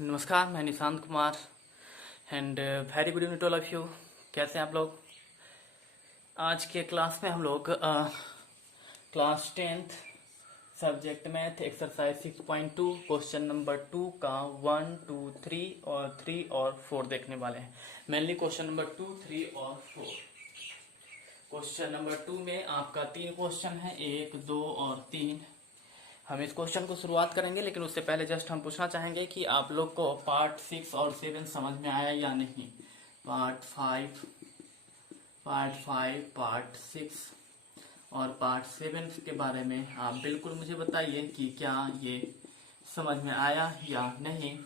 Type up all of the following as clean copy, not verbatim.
नमस्कार, मैं Nishant Kumar and very good evening to all of you. कैसे हैं आप लोग? आज के क्लास में हम लोग class 10th subject math exercise 6.2 question number 2 का 1, 2, 3 और 4 देखने वाले हैं। मेनली क्वेश्चन नंबर 2, 3 और 4। क्वेश्चन नंबर 2 में आपका 3 क्वेश्चन है, 1, 2 और 3। हम इस क्वेश्चन को शुरुआत करेंगे, लेकिन उससे पहले जस्ट हम पूछना चाहेंगे कि आप लोग को पार्ट 6 और 7 समझ में आया या नहीं। पार्ट 5, पार्ट 6 और पार्ट 7 के बारे में आप बिल्कुल मुझे बताइए कि क्या ये समझ में आया या नहीं।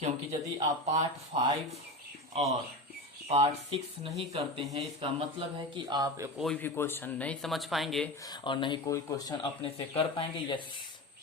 क्योंकि यदि आप पार्ट 5 और पार्ट 6 नहीं करते हैं, इसका मतलब है कि आप कोई भी क्वेश्चन नहीं समझ पाएंगे और नहीं कोई क्वेश्चन अपने से कर पाएंगे।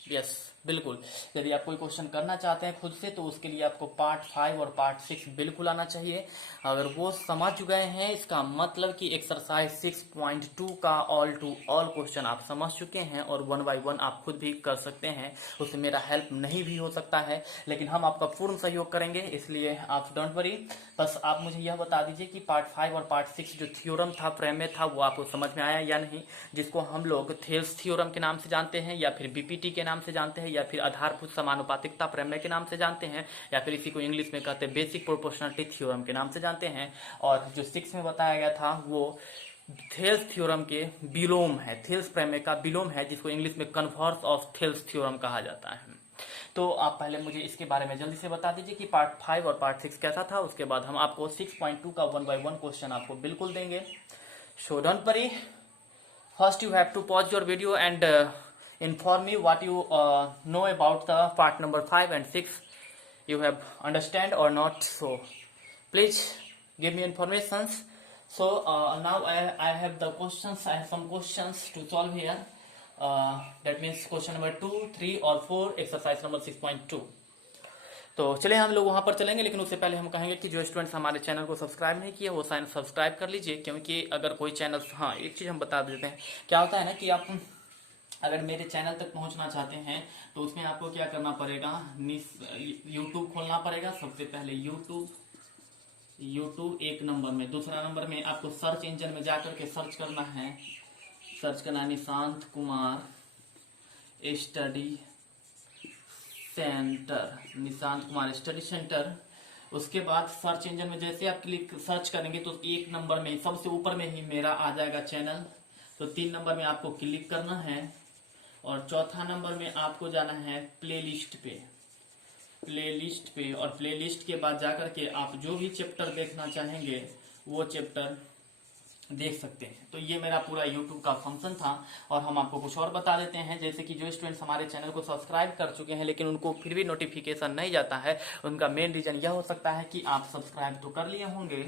यस, बिल्कुल। यदि आप कोई क्वेश्चन करना चाहते हैं खुद से, तो उसके लिए आपको पार्ट 5 और पार्ट 6 बिल्कुल आना चाहिए। अगर वो समझ गए हैं, इसका मतलब कि एक्सरसाइज 6.2 का ऑल टू ऑल क्वेश्चन आप समझ चुके हैं और 1 बाय 1 आप खुद भी कर सकते हैं। उससे मेरा हेल्प नहीं भी हो सकता है, लेकिन हम आपका पूर्ण सहयोग करेंगे, इसलिए आप डोंट वरी। बस आप मुझे यह बता दीजिए कि पार्ट 5 और पार्ट 6 जो थ्योरम था, प्रमेय था, वो आपको समझ में आया या नहीं, जिसको हम लोग थेल्स थ्योरम के नाम से जानते हैं, या फिर बीपीटी के नाम से जानते हैं, या फिर आधारभूत समानुपातिकता प्रमेय के नाम से जानते हैं, या फिर इसी को इंग्लिश में कहते हैं बेसिक प्रोपोर्शनलिटी थ्योरम के नाम से जानते हैं। और जो 6 में बताया गया था वो थेल्स थ्योरम के विलोम है, थेल्स प्रमेय का विलोम है, जिसको इंग्लिश में कन्वर्स ऑफ थेल्स थ्योरम कहा जाता है। तो आप पहले मुझे इसके बारे में जल्दी से बता दीजिए कि पार्ट 5 और पार्ट 6 कैसा था। उसके बाद हम आपको 6.2 का 1 बाय 1 क्वेश्चन आपको बिल्कुल देंगे। So don't worry, first you have to pause your video and inform me what you know about the part number 5 and 6. You have understand or not? So please give me informations. So now I have the questions. I have some questions to solve here. That means question number 2, 3 or 4, exercise number 6.2. तो चलिए हम लोग वहां पर चलेंगे, लेकिन उससे पहले हम कहेंगे कि जो स्टूडेंट्स हमारे चैनल को सब्सक्राइब नहीं किए वो सब्सक्राइब कर लीजिए। क्योंकि अगर कोई चैनल, हाँ एक चीज़ हम बता देते हैं, क्या होता है ना कि आप अगर मेरे चैनल तक पहुंचना चाहते हैं तो उसमें आपको क्या करना पड़ेगा, यूट्यूब खोलना पड़ेगा। सबसे पहले यूट्यूब एक नंबर में, दूसरा नंबर में आपको सर्च इंजन में जाकर के सर्च करना है, Nishant Kumar study centre, Nishant Kumar study centre. उसके बाद सर्च इंजन में जैसे आप सर्च करेंगे तो एक नंबर में सबसे ऊपर में ही मेरा आ जाएगा चैनल। तो 3 नंबर में आपको क्लिक करना है और चौथा नंबर में आपको जाना है प्लेलिस्ट पे, और प्लेलिस्ट के बाद जाकर के आप जो भी चैप्टर देखना चाहेंगे वो चैप्टर देख सकते हैं। तो ये मेरा पूरा YouTube का फंक्शन था। और हम आपको कुछ और बता देते हैं, जैसे कि जो स्टूडेंट्स हमारे चैनल को सब्सक्राइब कर चुके हैं लेकिन उनको फिर भी नोटिफिकेशन नहीं जाता है, उनका मेन रीजन यह हो सकता है कि आप सब्सक्राइब तो कर लिए होंगे,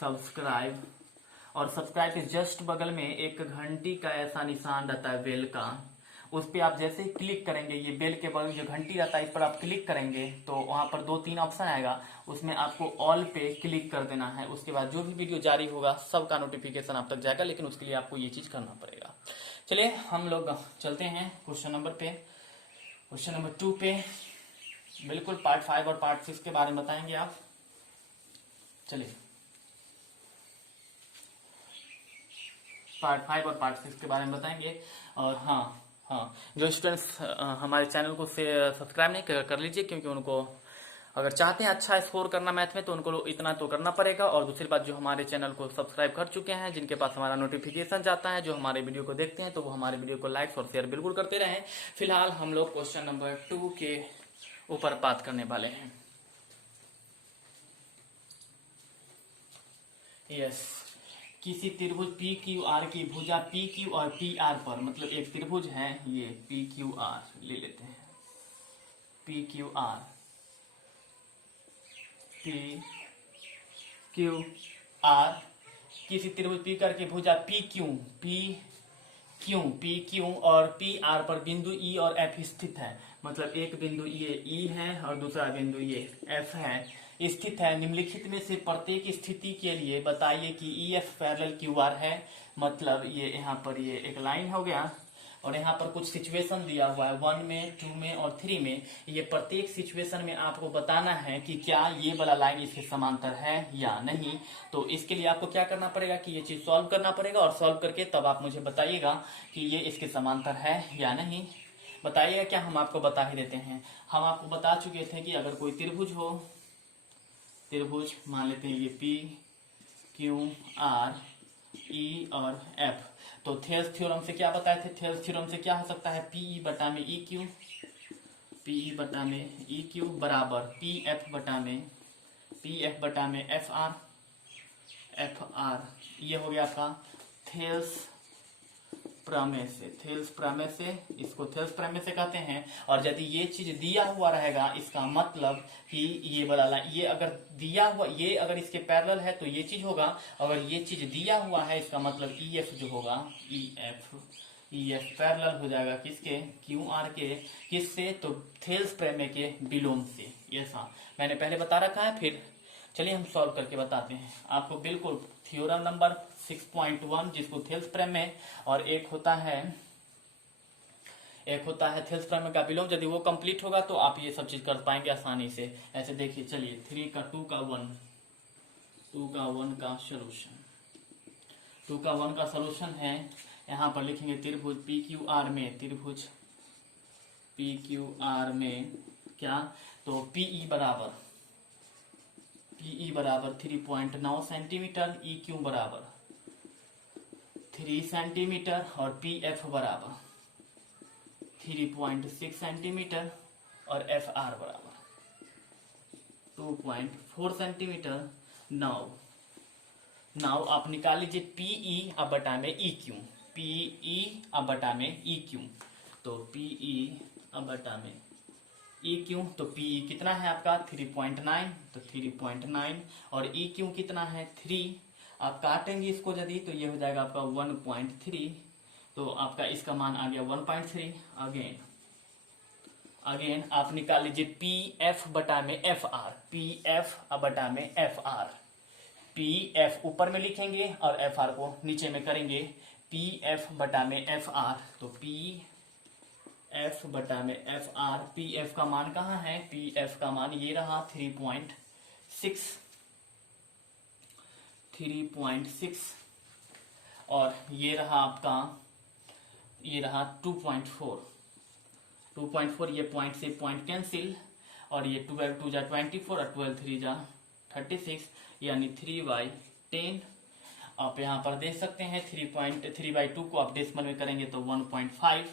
सब्सक्राइब, और सब्सक्राइब के जस्ट बगल में एक घंटी का ऐसा निशान रहता है बेल का, उस पर आप जैसे ही क्लिक करेंगे, ये बेल के बगल जो घंटी रहता है इस पर आप क्लिक करेंगे तो वहां पर 2-3 ऑप्शन आएगा, उसमें आपको ऑल पे क्लिक कर देना है। उसके बाद जो भी वीडियो जारी होगा सबका नोटिफिकेशन आप तक जाएगा, लेकिन उसके लिए आपको ये चीज करना पड़ेगा। चलिए हम लोग चलते हैं क्वेश्चन नंबर पे, क्वेश्चन नंबर 2 पे। बिल्कुल पार्ट 5 और पार्ट 6 के बारे में बताएंगे आप। चलिए पार्ट 5 और पार्ट 6 के बारे में बताएंगे। और हाँ, जो स्टूडेंट्स हमारे चैनल को सब्सक्राइब नहीं कर लीजिए, क्योंकि उनको अगर चाहते हैं अच्छा स्कोर करना मैथ में तो उनको इतना तो करना पड़ेगा। और दूसरी बात, जो हमारे चैनल को सब्सक्राइब कर चुके हैं, जिनके पास हमारा नोटिफिकेशन जाता है, जो हमारे वीडियो को देखते हैं, तो वो हमारे वीडियो को लाइक और शेयर बिल्कुल करते रहें। फिलहाल हम लोग क्वेश्चन नंबर 2 के ऊपर बात करने वाले हैं। यस, किसी त्रिभुज पी क्यू आर की भुजा पी क्यू और पी आर पर, मतलब एक त्रिभुज है ये पी क्यू आर, ले लेते हैं P Q R, P Q R, किसी त्रिभुज पी कर की भुजा पी क्यू और पी आर पर बिंदु ई और एफ स्थित है। मतलब एक बिंदु ये ई है और दूसरा बिंदु ये एफ है, स्थित है। निम्नलिखित में से प्रत्येक स्थिति के लिए बताइए कि E F parallel Q R है। मतलब ये यहाँ पर ये एक लाइन हो गया, और यहाँ पर कुछ सिचुएशन दिया हुआ है 1 में, 2 में और 3 में। ये प्रत्येक सिचुएशन में आपको बताना है कि क्या ये वाला लाइन इसके समांतर है या नहीं। तो इसके लिए आपको क्या करना पड़ेगा कि ये चीज सॉल्व करना पड़ेगा, और सॉल्व करके तब आप मुझे बताइएगा कि ये इसके समांतर है या नहीं। बताइएगा क्या, हम आपको बता ही देते हैं। हम आपको बता चुके थे कि अगर कोई त्रिभुज हो, त्रिभुज मान लेते हैं ये पी क्यू आर ई और एफ, तो थेल्स थ्योरम से क्या बताए थे, थेल्स थ्योरम से क्या हो सकता है, पीई बटा में ई क्यू, पीई बटा में ई क्यू बराबर पी एफ बटा में एफ आर, एफ आर ये हो गया आपका थेल्स प्रमेय से, थेल्स प्रमेय से, इसको थेल्स प्रमेय से कहते हैं। और यदि ये चीज दिया हुआ रहेगा, इसका मतलब कि ये वाला लाइन, ये अगर दिया हुआ, ये अगर इसके पैरेलल है तो ये चीज होगा। अगर ये चीज दिया हुआ है, इसका मतलब ई एफ जो होगा, ई एफ पैरेलल हो जाएगा किसके, क्यू आर के, किससे, तो थेल्स प्रमेय के विलोम से। ऐसा मैंने पहले बता रखा है। फिर चलिए हम सॉल्व करके बताते हैं आपको। बिल्कुल थ्योरम नंबर 6.1 जिसको थेल्स प्रमेय, और एक होता है थेल्स प्रमेय का विलोम। यदि वो कंप्लीट होगा तो आप ये सब चीज कर पाएंगे आसानी से। ऐसे देखिए, चलिए 3 का 2 का 1 का सोल्यूशन, 2 का 1 का सोल्यूशन है। यहाँ पर लिखेंगे त्रिभुज पी क्यू आर में, त्रिभुज पी क्यू आर में क्या, तो पीई बराबर 3.9 सेंटीमीटर, ई क्यू बराबर 3 सेंटीमीटर और पी एफ बराबर 3.6 सेंटीमीटर और एफ आर बराबर 2.4 सेंटीमीटर। नाउ आप निकाल लीजिए पीई अब बटा में ई क्यू, पीई अब बटा में ई क्यू, तो पीई अब बटा में ई क्यू, तो पीई कितना है आपका 3.9, तो 3.9 और ई क्यू कितना है 3। आप काटेंगे इसको यदि, तो ये हो जाएगा आपका 1.3, तो आपका इसका मान आ गया 1.3। अगेन आप निकाल लीजिए पी एफ बटा में एफ आर, पी एफ बटा में एफ आर, पी एफ ऊपर में लिखेंगे और एफ आर को नीचे में करेंगे, पी एफ बटा में एफ आर, तो पी एफ बटा में एफ आर। पी एफ का मान कहाँ है, पी एफ का मान ये रहा 3.6 और ये रहा आपका, ये रहा 2.4, ये पॉइंट से पॉइंट कैंसिल, और ये 12 2 जा 24 और 12 3 जा 36, यानी 3/10। आप यहाँ पर देख सकते हैं 3/2 को आप डेसिमल में करेंगे तो 1.5।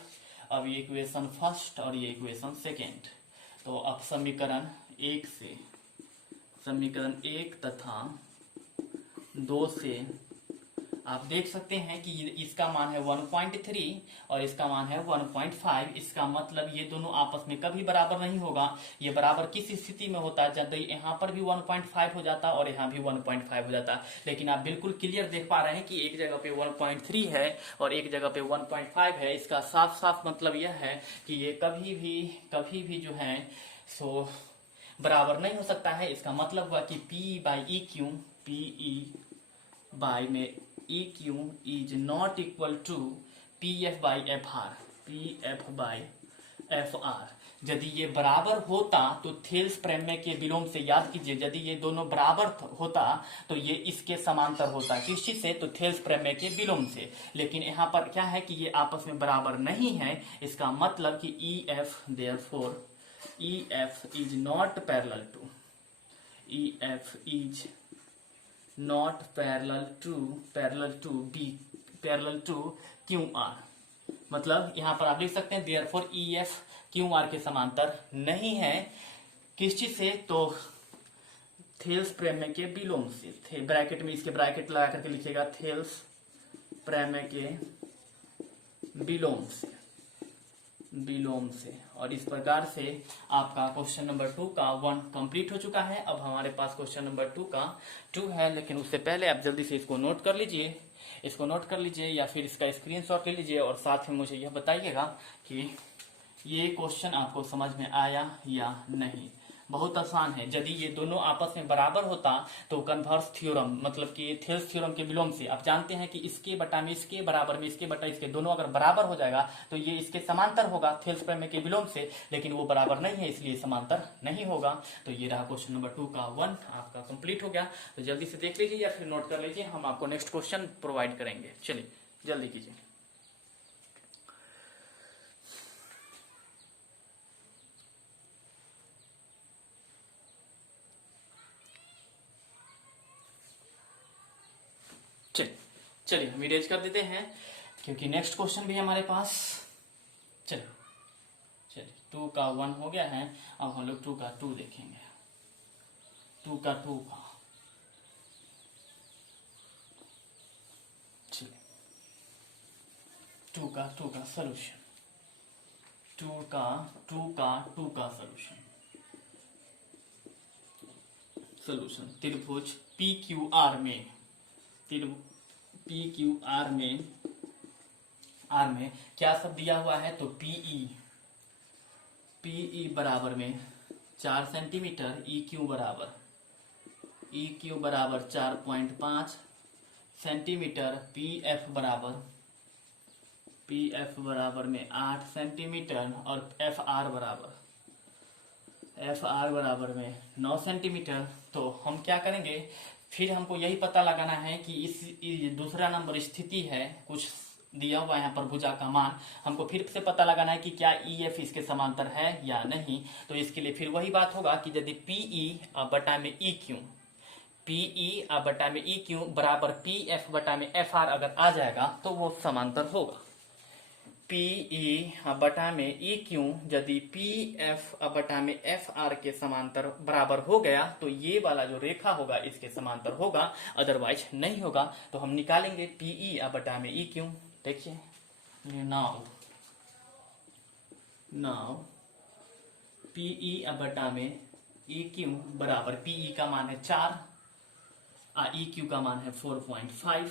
अब ये इक्वेशन फर्स्ट और ये इक्वेशन सेकेंड। तो अब समीकरण 1 तथा 2 से आप देख सकते हैं कि इसका मान है 1.3 और इसका मान है 1.5। इसका मतलब ये दोनों आपस में कभी बराबर नहीं होगा। ये बराबर किस स्थिति में होता है, जब यहाँ पर भी 1.5 हो जाता और यहाँ भी 1.5 हो जाता। लेकिन आप बिल्कुल क्लियर देख पा रहे हैं कि एक जगह पे 1.3 है और एक जगह पे 1.5 है। इसका साफ साफ मतलब यह है कि ये कभी भी जो है सो बराबर नहीं हो सकता है। इसका मतलब हुआ कि P/EQ, P/E में EQ is not equal to PF/FR, PF/FR। यदि ये बराबर होता तो थेल्स प्रमेय के विलोम से, याद कीजिए, यदि ये दोनों बराबर होता तो ये इसके समांतर होता। किस चीज से, तो थेल्स प्रमेय के विलोम से। लेकिन यहाँ पर क्या है कि ये आपस में बराबर नहीं है। इसका मतलब कि EF, therefore EF is not parallel to, EF is not parallel to QR। मतलब यहां पर आप लिख सकते हैं therefore EF QR के समांतर नहीं है। किस चीज से, तो थेल्स प्रमेय के विलोम से। ब्रैकेट में इसके ब्रैकेट लगा करके लिखिएगा, थेल्स प्रमेय के विलोम से। और इस प्रकार से आपका क्वेश्चन नंबर 2 का 1 कंप्लीट हो चुका है। अब हमारे पास क्वेश्चन नंबर 2 का 2 है, लेकिन उससे पहले आप जल्दी से इसको नोट कर लीजिए, या फिर इसका स्क्रीनशॉट ले लीजिए और साथ में मुझे यह बताइएगा कि ये क्वेश्चन आपको समझ में आया या नहीं। बहुत आसान है। यदि ये दोनों आपस में बराबर होता तो कन्वर्स थ्योरम, मतलब कि थेल्स थ्योरम के विलोम से आप जानते हैं कि इसके बटा में इसके बराबर में इसके बटा इसके दोनों अगर बराबर हो जाएगा तो ये इसके समांतर होगा थेल्स प्रमेय के विलोम से, लेकिन वो बराबर नहीं है इसलिए समांतर नहीं होगा। तो ये रहा क्वेश्चन नंबर 2 का 1 आपका कंप्लीट हो गया। तो जल्दी से देख लीजिए या फिर नोट कर लीजिए, हम आपको नेक्स्ट क्वेश्चन प्रोवाइड करेंगे। चलिए जल्दी कीजिए। चलिए हम इरेज कर देते हैं क्योंकि नेक्स्ट क्वेश्चन भी हमारे पास। चलिए 2 का 1 हो गया है, अब हम लोग 2 का 2 देखेंगे। 2 का 2 का चलिए 2 का 2 का सॉल्यूशन। 2 का 2 का 2 का सॉल्यूशन त्रिभुज PQR में, PQR में आर में क्या सब दिया हुआ है, तो PE बराबर में 4 सेंटीमीटर, EQ बराबर 4.5 सेंटीमीटर, PF बराबर में 8 सेंटीमीटर और FR बराबर में 9 सेंटीमीटर। तो हम क्या करेंगे, फिर हमको यही पता लगाना है कि इस दूसरा नंबर स्थिति है, कुछ दिया हुआ है यहाँ पर भुजा का मान, हमको फिर से पता लगाना है कि क्या EF इसके समांतर है या नहीं। तो इसके लिए फिर वही बात होगा कि यदि PE बटा में EQ बराबर PF बटा में FR अगर आ जाएगा तो वो समांतर होगा। PE बटा में EQ यदि PF बटा में FR के समांतर बराबर हो गया तो ये वाला जो रेखा होगा इसके समांतर होगा, अदरवाइज नहीं होगा। तो हम निकालेंगे PE बटा में EQ। देखिए नाउ PE बटा में EQ बराबर, PE का मान है 4, EQ का मान है 4.5।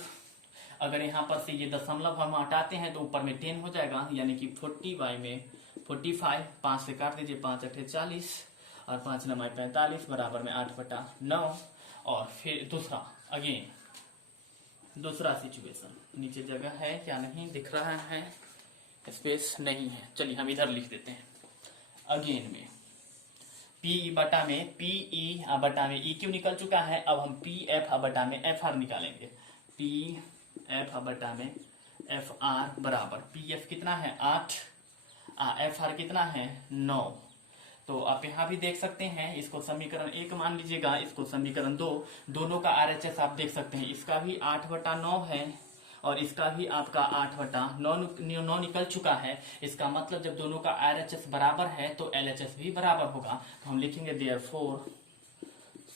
अगर यहाँ पर से ये दशमलव हम हटाते हैं तो ऊपर में 10 हो जाएगा, यानी कि 40 में 45, 5 से काट दीजिए, 5 8 40 और 5 9 45 बराबर में 8/9। और फिर दूसरा सिचुएशन, नीचे जगह है क्या नहीं दिख रहा है, स्पेस नहीं है, चलिए हम इधर लिख देते हैं। अगेन में PE बटा में EQ निकल चुका है, अब हम PF बटा में FR निकालेंगे। PF बटा में FR बराबर, PF कितना है 8, FR कितना है 9। तो आप यहाँ भी देख सकते हैं, इसको समीकरण 1 मान लीजिएगा, इसको समीकरण 2, दोनों का RHS आप देख सकते हैं, इसका भी 8/9 है और इसका भी आपका 8/9 निकल चुका है। इसका मतलब जब दोनों का RHS बराबर है तो LHS भी बराबर होगा। तो हम लिखेंगे देयरफॉर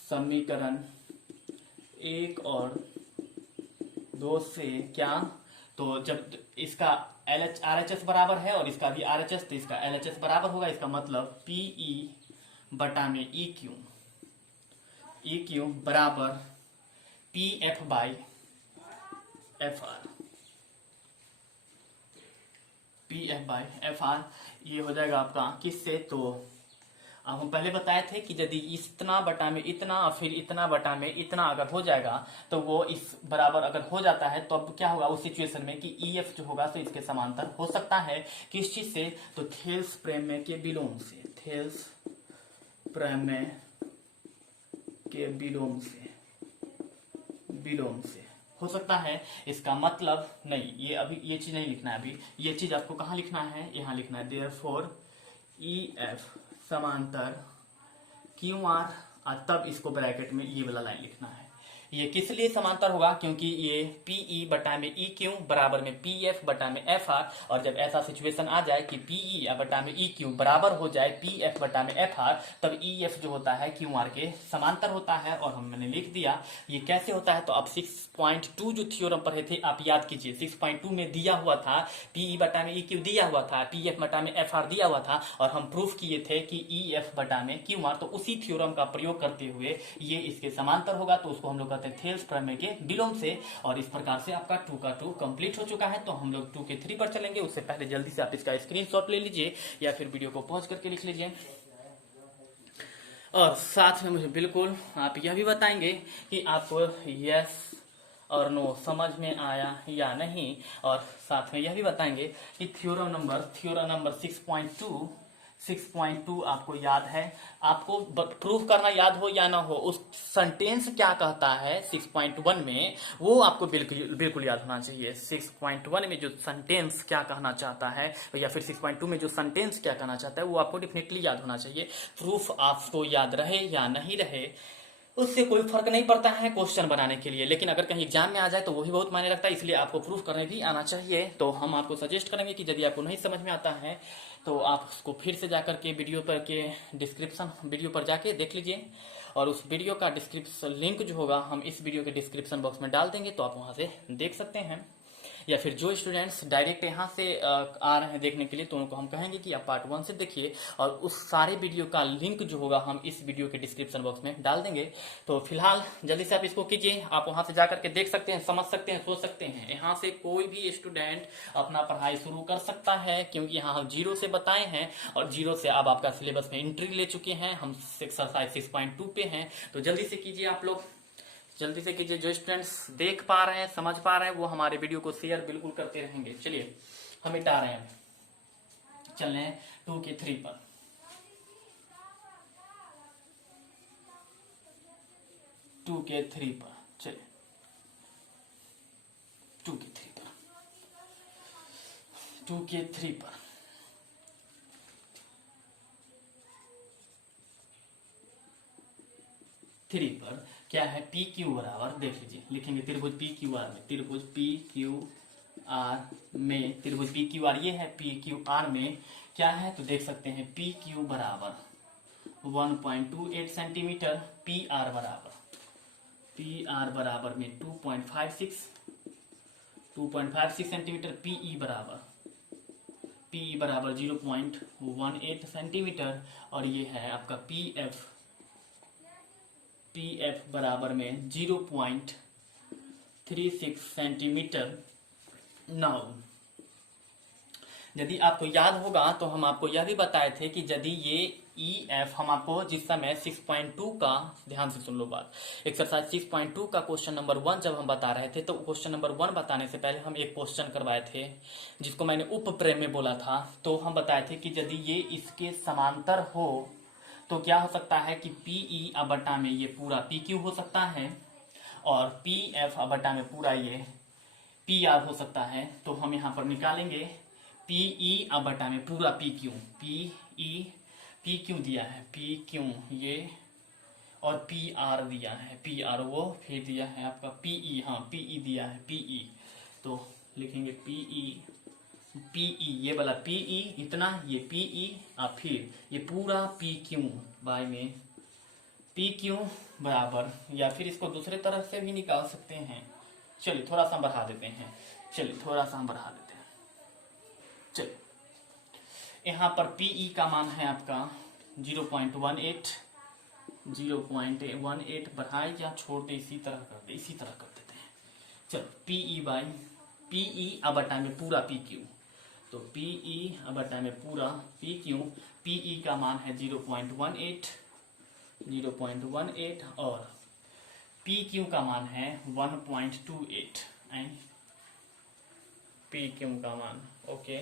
समीकरण 1 और 2 से क्या, तो जब इसका RHS बराबर है और इसका भी RHS, तो इसका LHS बराबर होगा। इसका मतलब PE बटा में EQ बराबर PF बाई FR, ये हो जाएगा आपका किससे, तो हम पहले बताए थे कि यदि इतना बटा में इतना और फिर इतना बटा में इतना अगर हो जाएगा तो वो इस बराबर अगर हो जाता है तो अब क्या होगा उस सिचुएशन में कि EF जो होगा तो इसके समांतर हो सकता है। किस चीज से, तो थेल्स प्रमेय के विलोम से, थेल्स प्रमेय के विलोम से हो सकता है। इसका मतलब नहीं, ये अभी ये चीज नहीं लिखना है, अभी ये चीज आपको कहाँ लिखना है, यहाँ लिखना है देयरफॉर EF समांतर QR, तब इसको ब्रैकेट में ये वाला लाइन लिखना है। ये किस लिए समांतर होगा, क्योंकि ये PE बटा में EQ बराबर में PF बटा में FR, और जब ऐसा सिचुएशन आ जाए कि PE बटा में EQ बराबर हो जाए PF बटा में FR, तब EF जो होता है QR के समांतर होता है। और मैंने लिख दिया ये कैसे होता है, तो आप 6.2 जो थ्योरम पढ़े थे आप याद कीजिए, 6.2 में दिया हुआ था PE बटा में EQ दिया हुआ था, PF बटा में FR दिया हुआ था, और हम प्रूफ किए थे कि EF बटा में QR, तो उसी थ्योरम का प्रयोग करते हुए ये इसके समांतर होगा, तो उसको हम लोग कहते हैं थेल्स प्रमेय के विलोम से। और इस प्रकार से आपका 2 का 2 कंप्लीट हो चुका है। तो हम लोग 2 के 3 पर चलेंगे, उससे पहले जल्दी से आप इसका स्क्रीनशॉट ले लीजिए या फिर वीडियो को पॉज करके लिख लीजिए। और साथ में मुझे बिल्कुल आप यह भी बताएंगे कि आपको यस और नो समझ में आया या नहीं, और साथ में यह भी बताएंगे कि थ्योरम नंबर 6.2 आपको याद है। आपको प्रूफ करना याद हो या ना हो, उस सेंटेंस क्या कहता है 6.1 में वो आपको बिल्कुल बिल्कुल याद होना चाहिए। 6.1 में जो सेंटेंस क्या कहना चाहता है या फिर 6.2 में जो सेंटेंस क्या कहना चाहता है वो आपको डेफिनेटली याद होना चाहिए। प्रूफ आपको याद रहे या नहीं रहे उससे कोई फर्क नहीं पड़ता है क्वेश्चन बनाने के लिए, लेकिन अगर कहीं एग्जाम में आ जाए तो वो भी बहुत मायने रखता है, इसलिए आपको प्रूफ करने भी आना चाहिए। तो हम आपको सजेस्ट करेंगे कि यदि आपको नहीं समझ में आता है तो आप उसको फिर से जाकर के वीडियो पर जाके देख लीजिए, और उस वीडियो का डिस्क्रिप्शन लिंक जो होगा हम इस वीडियो के डिस्क्रिप्शन बॉक्स में डाल देंगे, तो आप वहां से देख सकते हैं। या फिर जो स्टूडेंट्स डायरेक्ट यहाँ से आ रहे हैं देखने के लिए तो उनको हम कहेंगे कि आप पार्ट 1 से देखिए, और उस सारे वीडियो का लिंक जो होगा हम इस वीडियो के डिस्क्रिप्शन बॉक्स में डाल देंगे। तो फिलहाल जल्दी से आप इसको कीजिए, आप वहां से जाकर के देख सकते हैं, समझ सकते हैं, सोच सकते हैं। यहाँ से कोई भी स्टूडेंट अपना पढ़ाई शुरू कर सकता है, क्योंकि यहाँ हम 0 से बताए हैं और 0 से अब आपका सिलेबस में एंट्री ले चुके हैं, हम एक्सरसाइज 6.2 पे हैं। तो जल्दी से कीजिए, आप लोग जल्दी से कीजिए। जो स्टूडेंट्स देख पा रहे हैं, समझ पा रहे हैं, वो हमारे वीडियो को शेयर बिल्कुल करते रहेंगे। चलिए हम मिटा रहे हैं, चल रहे हैं 2 के 3 पर। 2 के 3 पर चलिए, 2 के 3 पर 2 के 3 पर 3 पर क्या है, पी क्यू बराबर, देख लीजिए, लिखेंगे त्रिभुज पी क्यू आर में, त्रिभुज पी क्यू आर में, त्रिभुज पी क्यू आर ये है, पी क्यू आर में क्या है तो देख सकते हैं पी क्यू बराबर 1.28 सेंटीमीटर, पी आर बराबर में 2.56 सेंटीमीटर, पीई बराबर 0.18 सेंटीमीटर, और ये है आपका पीएफ बराबर में 0.36 सेंटीमीटर। नाउ यदि आपको याद होगा तो हम आपको यह भी बताए थे कि यदि ये EF हम आपको जिस समय 6.2 का, ध्यान से सुन लो बात, एक्सरसाइज 6.2 का क्वेश्चन नंबर 1 जब हम बता रहे थे तो क्वेश्चन नंबर 1 बताने से पहले हम एक क्वेश्चन करवाए थे जिसको मैंने उपप्रेम में बोला था। तो हम बताए थे कि यदि ये इसके समांतर हो तो क्या हो सकता है कि PE बटा में ये पूरा PQ हो सकता है, और PF बटा में पूरा ये PR हो सकता है। तो हम यहाँ पर निकालेंगे PE बटा में पूरा PQ, PQ दिया है, PQ ये, और PR दिया है, PR वो, फिर दिया है आपका PE, हाँ PE दिया है, PE, तो लिखेंगे PE ये वाला PE इतना, ये PE और फिर ये पूरा PQ बाय में PQ बराबर, या फिर इसको दूसरे तरह से भी निकाल सकते हैं। चलिए थोड़ा सा बढ़ा देते हैं, चलिए यहाँ पर PE का मान है आपका 0.18 बढ़ाए या छोड़ते, इसी तरह कर देते हैं। चलो PE बटा में पूरा PQ, तो PE बटा में पूरा PQ, PE का मान है 0.18 और PQ का मान है 1.28 एंड PQ का मान ओके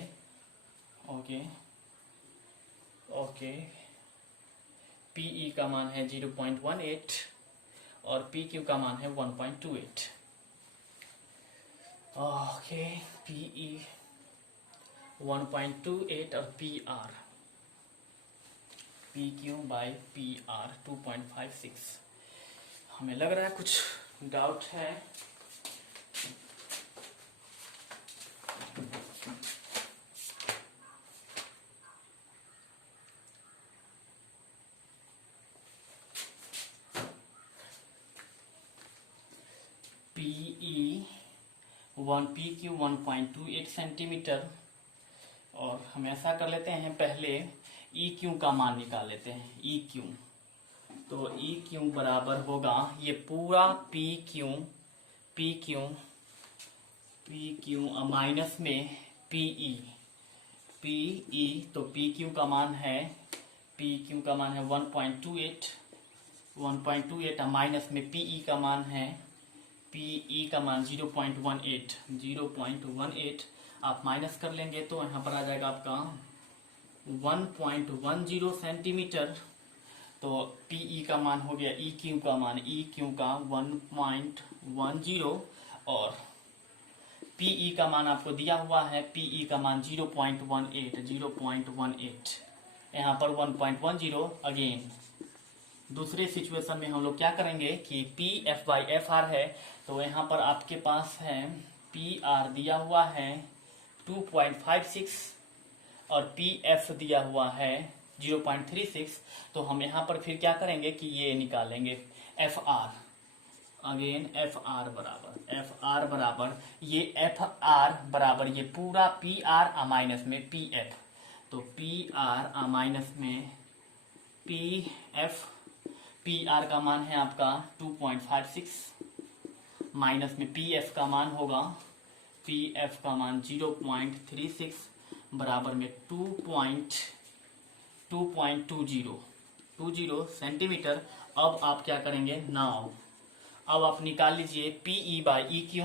PE का मान है 0.18 और PQ का मान है 1.28। ओके PE 1.28 और PQ बाय PR 2.56। हमें लग रहा है कुछ डाउट है। PQ 1.28 सेंटीमीटर, और हम ऐसा कर लेते हैं, पहले EQ का मान निकाल लेते हैं। EQ तो EQ बराबर होगा ये पूरा PQ माइनस में PE, तो PQ का मान है 1.28 1.28 माइनस में पीई का मान है, पीई का मान 0.18 आप माइनस कर लेंगे तो यहाँ पर आ जाएगा आपका 1.10 सेंटीमीटर। तो पीई का मान हो गया ई क्यू का मान, ई क्यू का 1.10 और पीई का मान आपको दिया हुआ है, पीई का मान 0.18 यहाँ पर 1.10 अगेन। दूसरे सिचुएशन में हम लोग क्या करेंगे कि P F by F are है, तो यहाँ पर आपके पास है पी आर दिया हुआ है 2.56 और पी एफ दिया हुआ है 0.36। तो हम यहाँ पर फिर क्या करेंगे कि ये निकालेंगे F R, again F R बराबर ये एफ आर बराबर ये पूरा पी आर माइनस में पी एफ, तो पी आर माइनस में पी एफ, पी आर का मान है आपका 2.56 माइनस में पी एफ का मान होगा, पी एफ का मान 0.36 बराबर में 2.20 सेंटीमीटर। अब आप क्या करेंगे, नाउ अब आप निकाल लीजिए PE by E Q,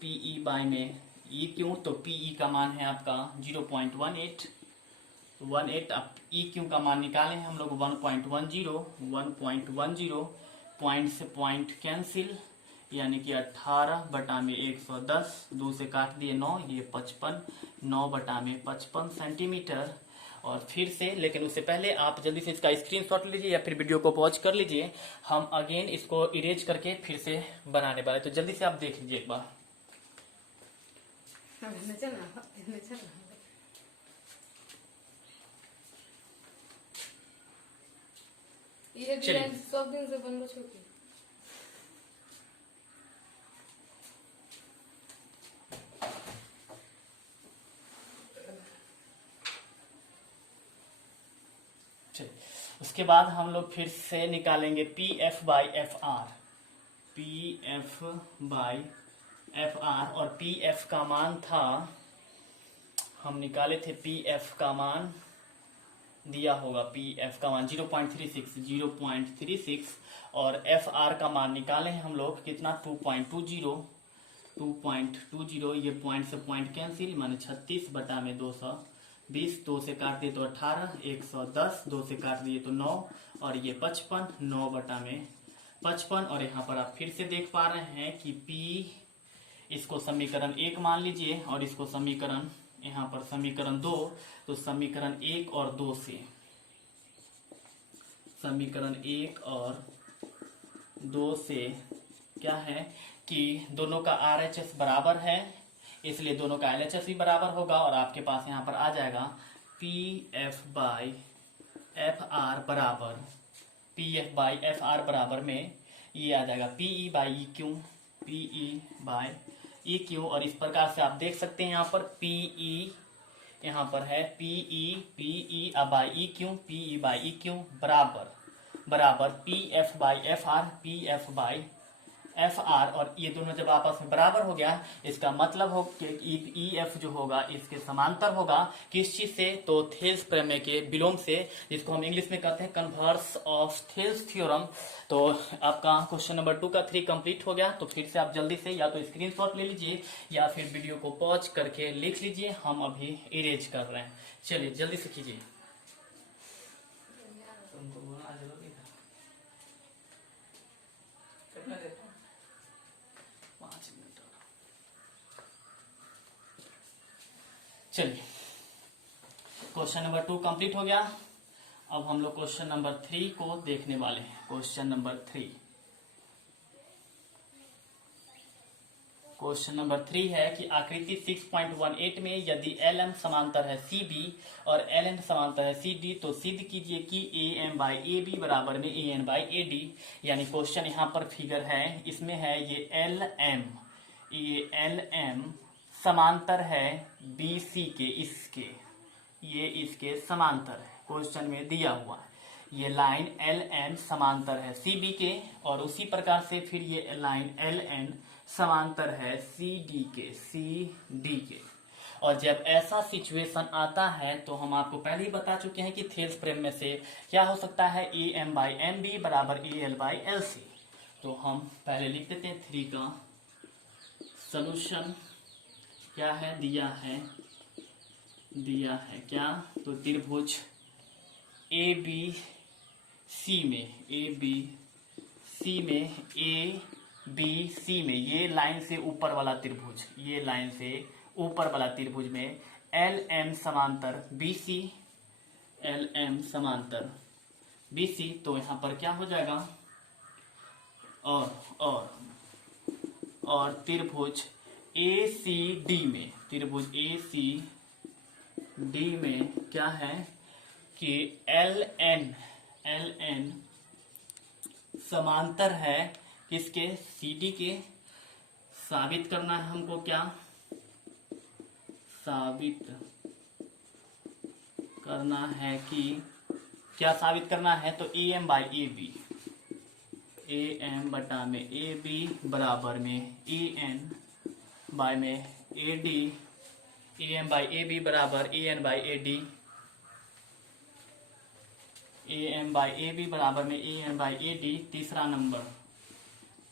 PE by में ई क्यू, तो पीई का मान है आपका 0.18 आप ई क्यू का मान निकाले हैं हम लोग 1.10 पॉइंट से पॉइंट कैंसिल, यानी कि 18/110, 2 से काट दिए 9, ये 55, 9/55 सेंटीमीटर। और फिर से, लेकिन उससे पहले आप जल्दी से इसका स्क्रीनशॉट लीजिए या फिर वीडियो को पॉज कर लीजिए, हम अगेन इसको इरेज करके फिर से बनाने वाले, तो जल्दी से आप देख लीजिए एक बार। ये डिजाइन सब दिन से बनलो छोटी। उसके बाद हम लोग फिर से निकालेंगे P F by F R, P F by F R, और पी एफ का मान था, हम निकाले थे पी एफ का मान दिया होगा, पी एफ का मान 0.36 और एफ आर का मान निकाले हैं हम लोग कितना 2.20, ये पॉइंट से पॉइंट कैंसिल, माने 36/220, 2 से काट दिए तो 18, 110, 2 से काट दिए तो 9 और ये 55, 9/55। और यहाँ पर आप फिर से देख पा रहे हैं कि P, इसको समीकरण 1 मान लीजिए और इसको समीकरण, यहाँ पर समीकरण 2, तो समीकरण 1 और 2 से, समीकरण 1 और 2 से क्या है कि दोनों का RHS बराबर है, इसलिए दोनों का LHS भी बराबर होगा और आपके पास यहाँ पर आ जाएगा P F by F R बराबर, P F by F R बराबर में ये आ जाएगा PE by E Q, PE by E Q. और इस प्रकार से आप देख सकते हैं यहाँ पर पीई, यहाँ पर है PE by E Q, PE by E Q बराबर P F by F R, P F by F R. और ये दोनों जब आपस में बराबर हो गया, इसका मतलब हो कि ई एफ जो होगा इसके समांतर होगा, किस चीज से, तो थेल्स प्रमेय के विलोम से, जिसको हम इंग्लिश में कहते हैं कन्वर्स ऑफ थेल्स थ्योरम। तो आपका क्वेश्चन नंबर 2 का 3 कंप्लीट हो गया। तो फिर से आप जल्दी से या तो स्क्रीनशॉट ले लीजिए या फिर वीडियो को पॉज करके लिख लीजिए, हम अभी इरेज कर रहे हैं। चलिए जल्दी से कीजिए। चलिए क्वेश्चन नंबर 2 कंप्लीट हो गया। अब हम लोग क्वेश्चन नंबर 3 को देखने वाले हैं। क्वेश्चन नंबर 3 है कि आकृति 6.18 में यदि LM समांतर है CB और LN समांतर है CD, तो सिद्ध कीजिए कि AM बाई AB बराबर में AN बाई AD। यानी क्वेश्चन यहाँ पर फिगर है, इसमें है ये LM समांतर है BC के, ये इसके समांतर है, क्वेश्चन में दिया हुआ है। ये लाइन LN समांतर है CB के, और उसी प्रकार से फिर ये लाइन LN समांतर है CD के। और जब ऐसा सिचुएशन आता है तो हम आपको पहले ही बता चुके हैं कि थेल्स फ्रेम में से क्या हो सकता है, A M by M B बराबर A L by L C. तो हम पहले लिख देते हैं 3 का सोल्यूशन क्या है, दिया है क्या, तो त्रिभुज ए बी सी में ये लाइन से ऊपर वाला त्रिभुज में एल एम समांतर बी सी, तो यहां पर क्या हो जाएगा, और त्रिभुज ए सी डी में क्या है कि एल एन समांतर है किसके, सी डी के। साबित करना है हमको, क्या साबित करना है, तो A M by A B बराबर में ए एन बाय में A D, A M by A B बराबर A N by A D, A M by A B बराबर में A N by A D. तीसरा नंबर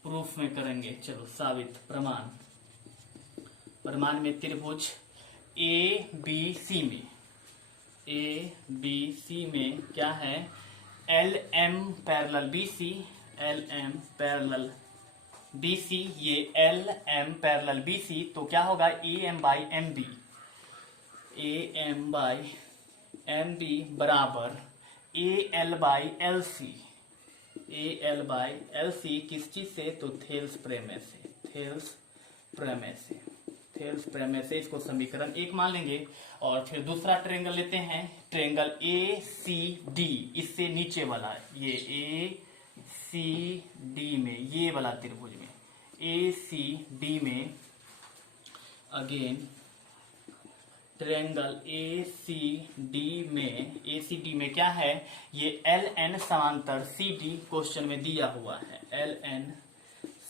प्रूफ में करेंगे, चलो साबित प्रमाण में त्रिभुज ए बी सी में क्या है, L M parallel B C, ये L M parallel B C, तो क्या होगा, A M by M B बराबर A L by L C, किस चीज से, तो थेल्स प्रमेय से इसको समीकरण 1 मान लेंगे। और फिर दूसरा ट्रायंगल लेते हैं, ट्रायंगल ए सी डी, इससे नीचे वाला, ये ए सी डी में, ये वाला त्रिभुज में ए सी डी में, again triangle A C D में क्या है, ये एल एन समांतर सी डी क्वेश्चन में दिया हुआ है, एल एन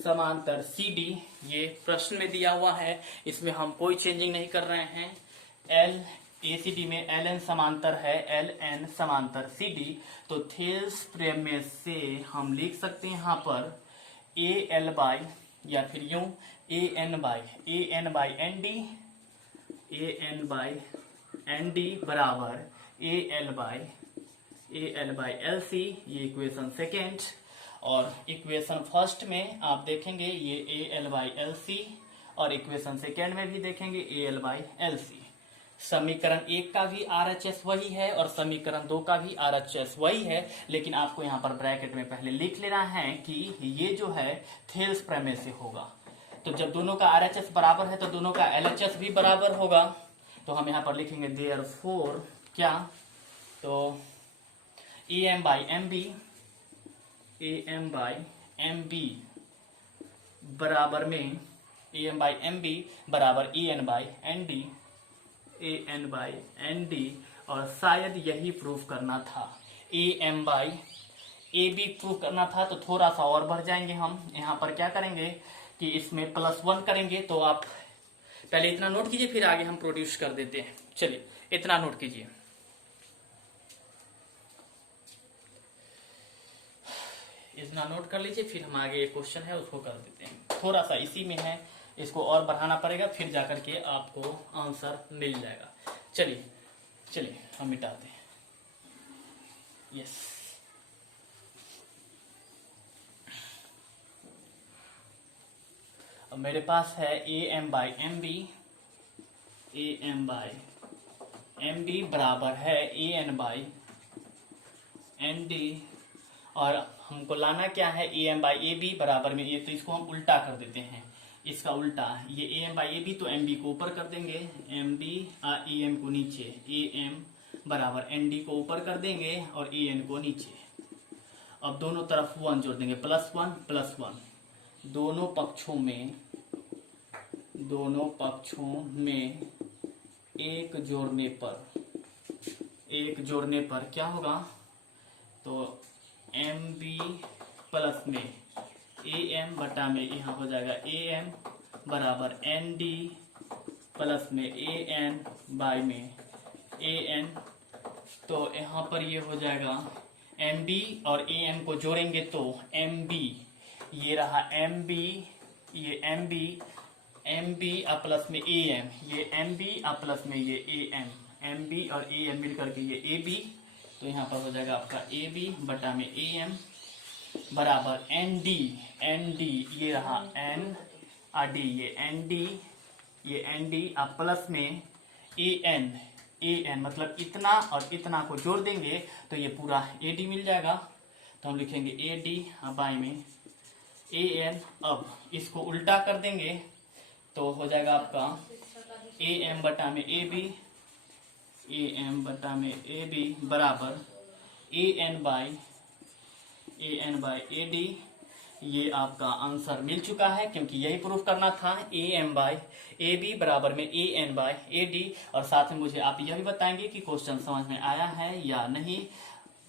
समांतर सी डी ये प्रश्न में दिया हुआ है, इसमें हम कोई चेंजिंग नहीं कर रहे हैं। एल ए सी डी में एल एन समांतर है, एल एन समांतर सी डी, तो थेल्स प्रमेय से हम लिख सकते हैं यहाँ पर ए एल बाई, या फिर यूं A N by N D बराबर A L by L C, ये इक्वेशन सेकेंड। और इक्वेशन फर्स्ट में आप देखेंगे ये A L by L C, और इक्वेशन सेकेंड में भी देखेंगे A L by L C. समीकरण 1 का भी RHS वही है और समीकरण 2 का भी RHS वही है, लेकिन आपको यहाँ पर ब्रैकेट में पहले लिख लेना है कि ये जो है थेल्स प्रमेय से होगा। तो जब दोनों का RHS बराबर है तो दोनों का LHS भी बराबर होगा, तो हम यहाँ पर लिखेंगे देयरफॉर क्या, तो A M by M B बराबर A N by N D, और शायद यही प्रूफ करना था, A M by A B proof करना था। तो थोड़ा सा और बढ़ जाएंगे हम, यहाँ पर क्या करेंगे कि इसमें +1 करेंगे। तो आप पहले इतना नोट कीजिए, फिर आगे हम प्रोड्यूस कर देते हैं। चलिए इतना नोट कीजिए, इतना नोट कर लीजिए, फिर हम आगे एक क्वेश्चन है उसको कर देते हैं। थोड़ा सा इसी में है, इसको और बढ़ाना पड़ेगा, फिर जाकर के आपको आंसर मिल जाएगा। चलिए हम मिटाते हैं, यस। अब मेरे पास है A M by M B बराबर है A N by N D, और हमको लाना क्या है, A M by A B बराबर में, ये तो इसको हम उल्टा कर देते हैं, इसका उल्टा, ये A M by A B, तो एम बी को ऊपर कर देंगे, एम बी ए एम को नीचे, ए एम बराबर एन डी को ऊपर कर देंगे और ए एन को नीचे। अब दोनों तरफ 1 जोड़ देंगे, +1, दोनों पक्षों में एक जोड़ने पर क्या होगा, तो एम बी प्लस में ए एम बटा में यहाँ हो जाएगा ए एम बराबर एन डी प्लस में ए एन बाई में ए एन, तो यहाँ पर ये हो जाएगा एम बी और ए एम को जोड़ेंगे तो एम बी, ये रहा एम बी, ये एम बी प्लस में ए एम, ये एम बी प्लस में ये ए एम बी और ए एम मिल करके ये ए बी, तो यहाँ पर हो जाएगा आपका ए बी बटा में ए एम बराबर एन डी, ये रहा एन डी, ये एन डी प्लस में ए एन मतलब इतना और इतना को जोड़ देंगे तो ये पूरा ए डी मिल जाएगा, तो हम लिखेंगे ए डी बाई में ए एन। अब इसको उल्टा कर देंगे तो हो जाएगा आपका ए एम बटा में ए बी, बराबर A N by A D. ये आपका आंसर मिल चुका है क्योंकि यही प्रूफ करना था, A M by A B बराबर में A N by A D. और साथ में मुझे आप यह भी बताएंगे कि क्वेश्चन समझ में आया है या नहीं।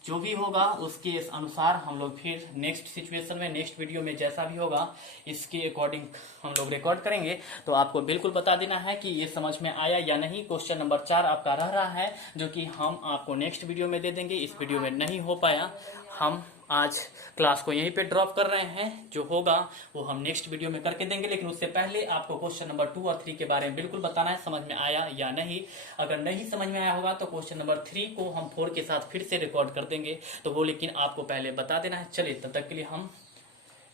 जो भी होगा उसके अनुसार हम लोग फिर नेक्स्ट सिचुएशन में, नेक्स्ट वीडियो में जैसा भी होगा इसके अकॉर्डिंग हम लोग रिकॉर्ड करेंगे। तो आपको बिल्कुल बता देना है कि ये समझ में आया या नहीं। क्वेश्चन नंबर 4 आपका रह रहा है जो कि हम आपको नेक्स्ट वीडियो में दे देंगे। इस वीडियो में नहीं हो पाया, हम आज क्लास को यहीं पे ड्रॉप कर रहे हैं। जो होगा वो हम नेक्स्ट वीडियो में करके देंगे, लेकिन उससे पहले आपको क्वेश्चन नंबर 2 और 3 के बारे में बिल्कुल बताना है समझ में आया या नहीं। अगर नहीं समझ में आया होगा तो क्वेश्चन नंबर 3 को हम 4 के साथ फिर से रिकॉर्ड कर देंगे, तो वो लेकिन आपको पहले बता देना है। चलिए तब तक के लिए हम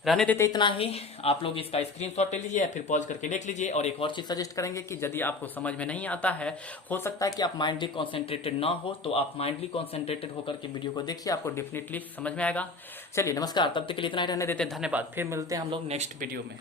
रहने देते इतना ही। आप लोग इसका स्क्रीनशॉट ले लीजिए या फिर पॉज करके देख लीजिए। और एक और चीज सजेस्ट करेंगे कि यदि आपको समझ में नहीं आता है, हो सकता है कि आप माइंडली कॉन्सेंट्रेटेड ना हो, तो आप माइंडली कॉन्सेंट्रेटेड होकर के वीडियो को देखिए, आपको डेफिनेटली समझ में आएगा। चलिए नमस्कार, तब तक के लिए इतना ही रहने देते हैं। धन्यवाद, फिर मिलते हैं हम लोग नेक्स्ट वीडियो में।